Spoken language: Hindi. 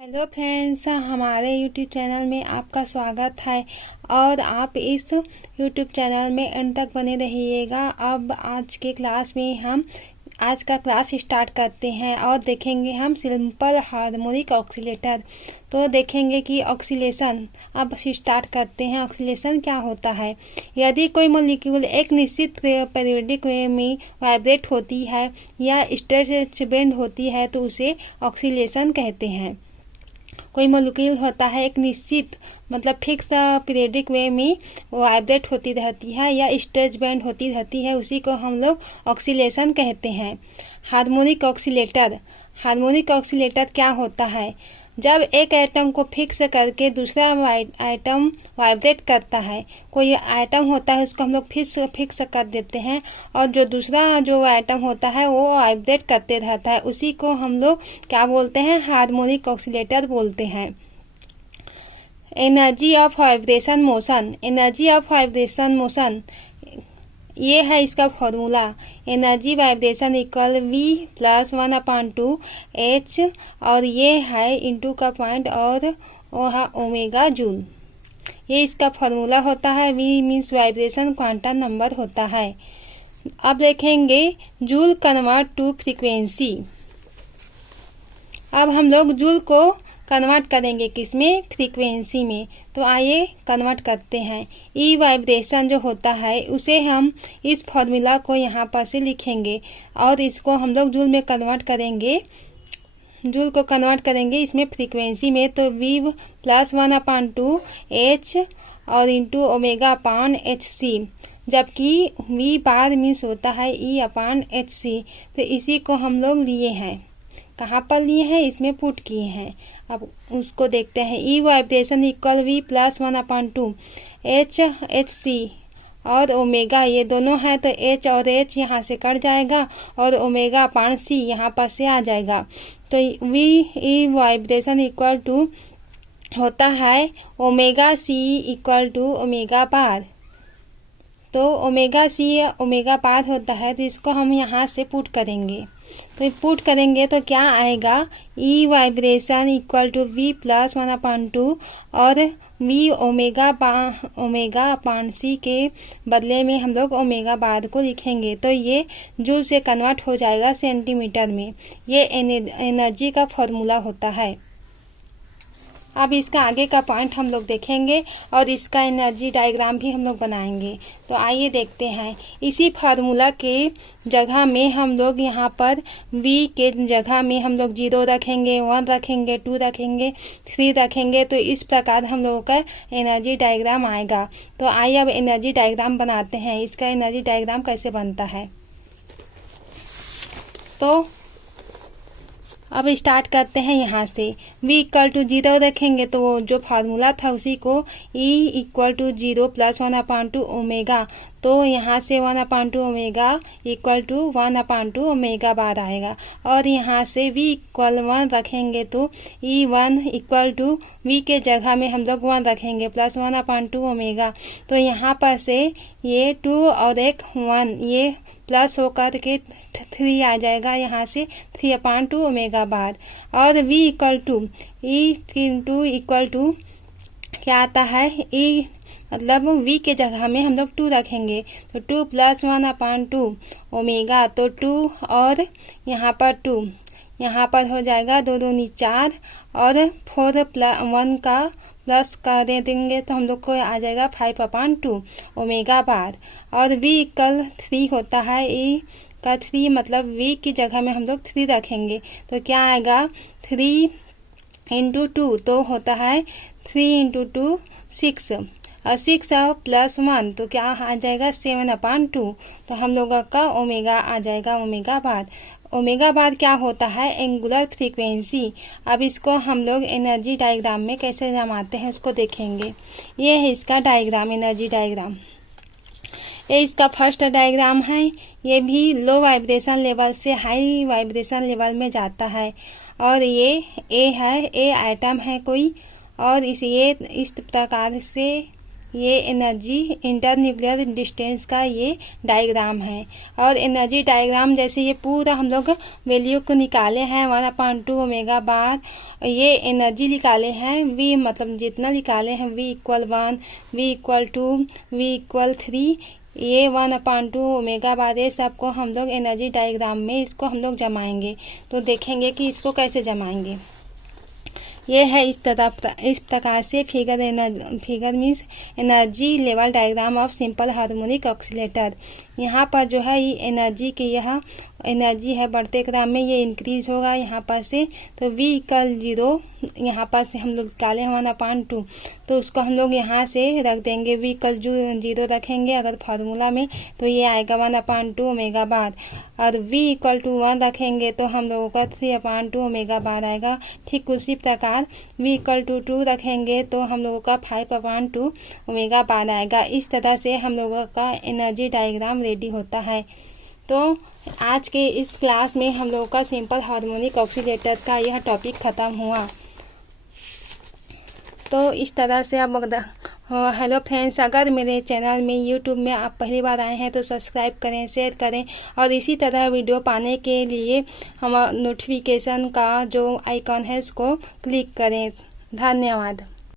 हेलो फ्रेंड्स, हमारे यूट्यूब चैनल में आपका स्वागत है और आप इस यूट्यूब चैनल में एंड तक बने रहिएगा। अब आज के क्लास में हम आज का क्लास स्टार्ट करते हैं और देखेंगे हम सिंपल हार्मोनिक ऑक्सीलेटर। तो देखेंगे कि ऑक्सीलेशन, अब स्टार्ट करते हैं। ऑक्सीलेशन क्या होता है? यदि कोई मॉलिक्यूल एक निश्चित पीरियोडिक वे में वाइब्रेट होती है या स्ट्रेच बैंड होती है तो उसे ऑक्सीलेशन कहते हैं। कोई मॉलिक्यूल होता है एक निश्चित मतलब फिक्स पीरियडिक वे में वाइब्रेट होती रहती है या स्ट्रेच बैंड होती रहती है, उसी को हम लोग ऑक्सीलेशन कहते हैं। हार्मोनिक ऑक्सीलेटर क्या होता है? जब एक एटम को फिक्स करके दूसरा आइटम वाइब्रेट करता है, कोई आइटम होता है उसको हम लोग फिक्स कर देते हैं और जो दूसरा आइटम होता है वो वाइब्रेट करते रहता है, उसी को हम लोग क्या बोलते हैं? हार्मोनिक ऑक्सीलेटर बोलते हैं। एनर्जी ऑफ वाइब्रेशन मोशन, ये है इसका formula. Energy vibration equal V + 1/2 H और ये है इंटू का पॉइंट और वो है ओमेगा जूल। ये इसका फॉर्मूला होता है। V means vibration quantum number होता है। अब देखेंगे जूल कन्वर्ट टू फ्रीक्वेंसी। अब हम लोग जूल को कन्वर्ट करेंगे किसमें? फ्रीक्वेंसी में। तो आइए कन्वर्ट करते हैं। ई वाइब्रेशन जो होता है उसे हम इस फॉर्मूला को यहाँ पर से लिखेंगे और इसको हम लोग जूल में कन्वर्ट करेंगे। जूल को कन्वर्ट करेंगे इसमें फ्रीक्वेंसी में, तो V + 1/2 H और इंटू ω/HC, जबकि V बार मीन्स होता है E/HC। तो इसी को हम लोग लिए हैं। कहाँ पर लिए हैं? इसमें पुट किए हैं। अब उसको देखते हैं। ई वाइब्रेशन इक्वल V + 1/2 HC और ओमेगा, ये दोनों है तो H और H यहाँ से कट जाएगा और ω/C यहाँ पर से आ जाएगा। तो V ई वाइब्रेशन इक्वल टू होता है ω/C इक्वल टू ω/बार। तो ω/C ω/बार होता है, तो इसको हम यहाँ से पुट करेंगे। तो पुट करेंगे तो क्या आएगा? ई वाइब्रेशन इक्वल टू V + 1/2 और V ω/C के बदले में हम लोग ω/बार को लिखेंगे, तो ये जूल से कन्वर्ट हो जाएगा सेंटीमीटर में। ये एनर्जी का फॉर्मूला होता है। अब इसका आगे का पॉइंट हम लोग देखेंगे और इसका एनर्जी डायग्राम भी हम लोग बनाएंगे। तो आइए देखते हैं। इसी फार्मूला के जगह में हम लोग यहाँ पर V के जगह में हम लोग 0 रखेंगे, 1 रखेंगे, 2 रखेंगे, 3 रखेंगे। तो इस प्रकार हम लोगों का एनर्जी डायग्राम आएगा। तो आइए अब एनर्जी डायग्राम बनाते हैं। इसका एनर्जी डायग्राम कैसे बनता है? तो अब स्टार्ट करते हैं यहाँ से। V = 0 रखेंगे तो जो फार्मूला था उसी को E = 0 + 1/2 ओमेगा, तो यहाँ से 1/2 ओमेगा इक्वल टू 1/2 ω/बार आएगा। और यहाँ से V = 1 रखेंगे तो E1 = V के जगह में हम लोग 1 रखेंगे प्लस 1/2 ओमेगा। तो यहाँ पर से ये 2 और एक 1 ये प्लस होकर के 3 आ जाएगा, यहाँ से 3/2 ω/बार। और V = E क्या आता है? E मतलब V के जगह में हम लोग 2 रखेंगे तो 2 + 1/2 ओमेगा, तो 2 और यहाँ पर 2, यहाँ पर हो जाएगा 2 2 4 और 4 + 1 का प्लस कर देंगे तो हम लोग को आ जाएगा 5/2 ω/बार। और V = 3 होता है। E का 3 मतलब V की जगह में हम लोग 3 रखेंगे तो क्या आएगा? 3 × 2 तो होता है 3 × 2 6 और 6 + 1 तो क्या आ जाएगा? 7/2। तो हम लोगों का ओमेगा आ जाएगा ω/बार। ω/बार क्या होता है? Angular frequency. अब इसको हम लोग एनर्जी डायग्राम में कैसे जमाते हैं उसको देखेंगे। ये है इसका डायग्राम, एनर्जी डायग्राम। ये इसका फर्स्ट डायग्राम है। ये भी लो वाइब्रेशन लेवल से हाई वाइब्रेशन लेवल में जाता है। और ये A है, A आइटम है कोई, और ये इस प्रकार से ये एनर्जी इंटरन्यूक्लियर डिस्टेंस का ये डायग्राम है। और एनर्जी डायग्राम जैसे ये पूरा हम लोग वैल्यू को निकाले हैं 1/2 ओमेगा बार, ये एनर्जी निकाले हैं V मतलब जितना निकाले हैं V=1, V=2, V=3, ये 1/2 ओमेगा बार, ये सबको हम लोग एनर्जी डायग्राम में इसको हम लोग जमाएंगे। तो देखेंगे कि इसको कैसे जमाएंगे। ये है इस प्रकार से figure means energy level diagram of simple harmonic oscillator. यहाँ पर जो है ये एनर्जी की यह एनर्जी है बढ़ते क्रम में, ये इंक्रीज होगा यहाँ पर से। तो V=0 यहाँ पर से हम लोग निकाले 1/2, तो उसको हम लोग यहाँ से रख देंगे। V=0 रखेंगे अगर फार्मूला में तो ये आएगा 1/2 ओमेगा बार, और V=1 रखेंगे तो हम लोगों का 3/2 ओमेगा बार आएगा। ठीक उसी प्रकार V=2 रखेंगे तो हम लोगों का 5/2 ओमेगा बार आएगा। इस तरह से हम लोगों का एनर्जी डायग्राम रेडी होता है। तो आज के इस क्लास में हम लोगों का सिंपल हार्मोनिक ऑक्सीलेटर का यह टॉपिक ख़त्म हुआ। तो इस तरह से अब हेलो फ्रेंड्स, अगर मेरे चैनल में यूट्यूब में आप पहली बार आए हैं तो सब्सक्राइब करें, शेयर करें, और इसी तरह वीडियो पाने के लिए हम नोटिफिकेशन का जो आइकॉन है उसको क्लिक करें। धन्यवाद।